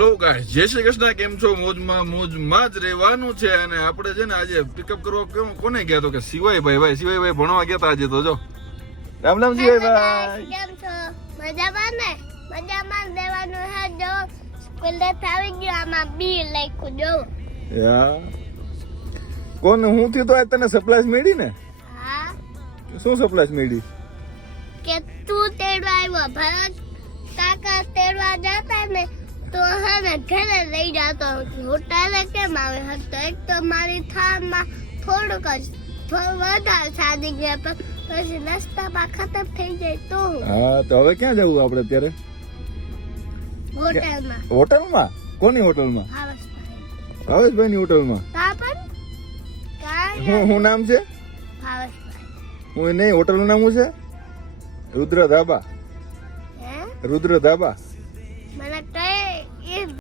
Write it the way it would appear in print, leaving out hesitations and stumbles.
Hello guys, જય શ્રી કૃષ્ણ. કેમ છો? મોજમાં જ રહેવાનું છે. અને આપણે છે ને આજે પિકઅપ કરવા કોને ગયા તો કે શિવાયભાઈ શિવાયભાઈ ભણવા ગયા હતા આજે. તો જો રામ રામ શિવાયભાઈ. કેમ છો? મજામાં ને? મજામાં દેવાનું હે. જો સ્કૂલે આવી ગયો, આમાં બી લખ્યું જો. યા કોને હું થયું તો આજ તને સપ્લાઈસ મળી ને? હા, શું સપ્લાઈસ મળી? કે તું તેડવા આવ્યો, ભરત કાકા તેડવા જતા ને તો હે ને ઘરે લઈ જતો. હોટલે કેમ આવે હતો? એક તો મારી થાળમાં થોડુંક જ વધારે સાદી ગયા, પછી રસ્તામાં ખતમ થઈ જાય તો હા, તો હવે ક્યાં જવું આપણે અત્યારે? હોટલમાં. હોટલમાં? કોની હોટલમાં? ભાવેશભાઈ ની હોટલમાં. તા પણ હું નામ છે? ભાવેશભાઈ. હું નહીં, હોટલ નું નામ શું છે? રુદ્ર ધાબા. હે? રુદ્ર ધાબા. મને